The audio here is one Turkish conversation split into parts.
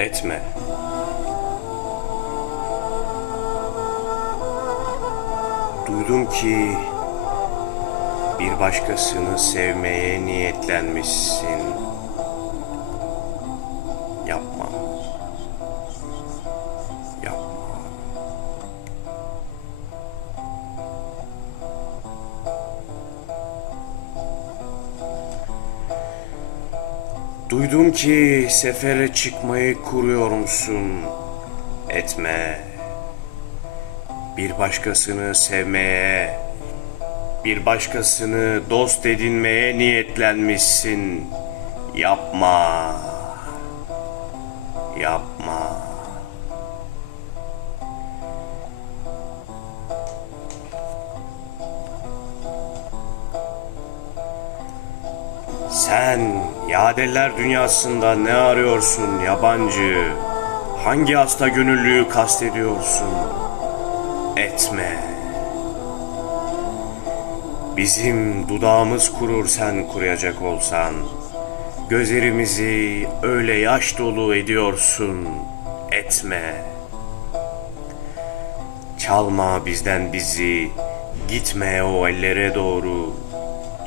etme. Duydum ki bir başkasını sevmeye niyetlenmişsin. Duydum ki sefere çıkmayı kuruyor musun? Etme. Bir başkasını sevmeye, bir başkasını dost edinmeye niyetlenmişsin. Yapma. Yapma. Sen yadeller dünyasında ne arıyorsun yabancı? Hangi hasta gönüllüyü kastediyorsun? Etme. Bizim dudağımız kurur sen kuruyacak olsan. Gözlerimizi öyle yaş dolu ediyorsun. Etme. Çalma bizden bizi, gitme o ellere doğru.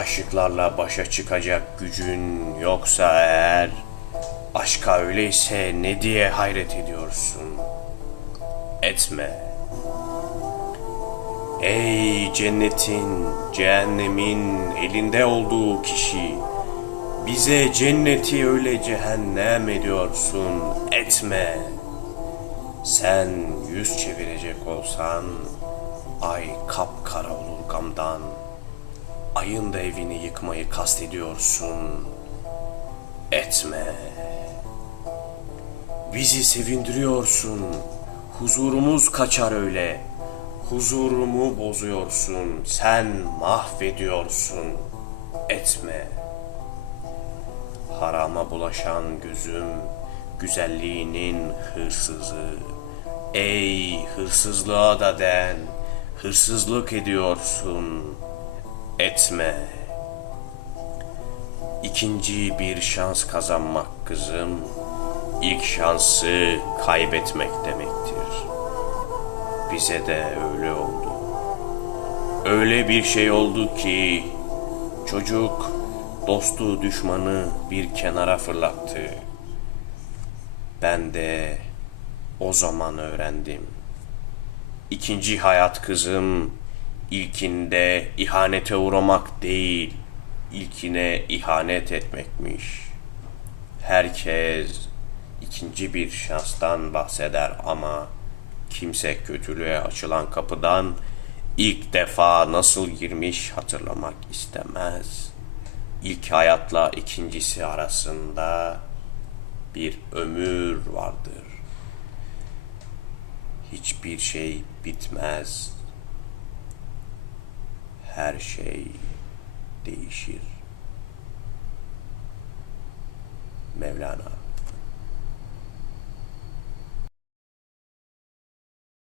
Aşıklarla başa çıkacak gücün yoksa eğer, aşka öyleyse ne diye hayret ediyorsun? Etme. Ey cennetin, cehennemin elinde olduğu kişi, bize cenneti öyle cehennem ediyorsun, etme. Sen yüz çevirecek olsan, ay kapkara olur gamdan. Ayın da evini yıkmayı kastediyorsun, etme. Bizi sevindiriyorsun, huzurumuz kaçar öyle. Huzurumu bozuyorsun, sen mahvediyorsun, etme. Harama bulaşan gözüm, güzelliğinin hırsızı. Ey hırsızlığa da den, hırsızlık ediyorsun, etme. İkinci bir şans kazanmak kızım, ilk şansı kaybetmek demektir. Bize de öyle oldu. Öyle bir şey oldu ki çocuk dostu düşmanı bir kenara fırlattı. Ben de o zaman öğrendim. İkinci hayat kızım ilkinde ihanete uğramak değil, ilkine ihanet etmekmiş. Herkes ikinci bir şanstan bahseder ama kimse kötülüğe açılan kapıdan ilk defa nasıl girmiş hatırlamak istemez. İlk hayatla ikincisi arasında bir ömür vardır. Hiçbir şey bitmez. Her şey değişir. Mevlana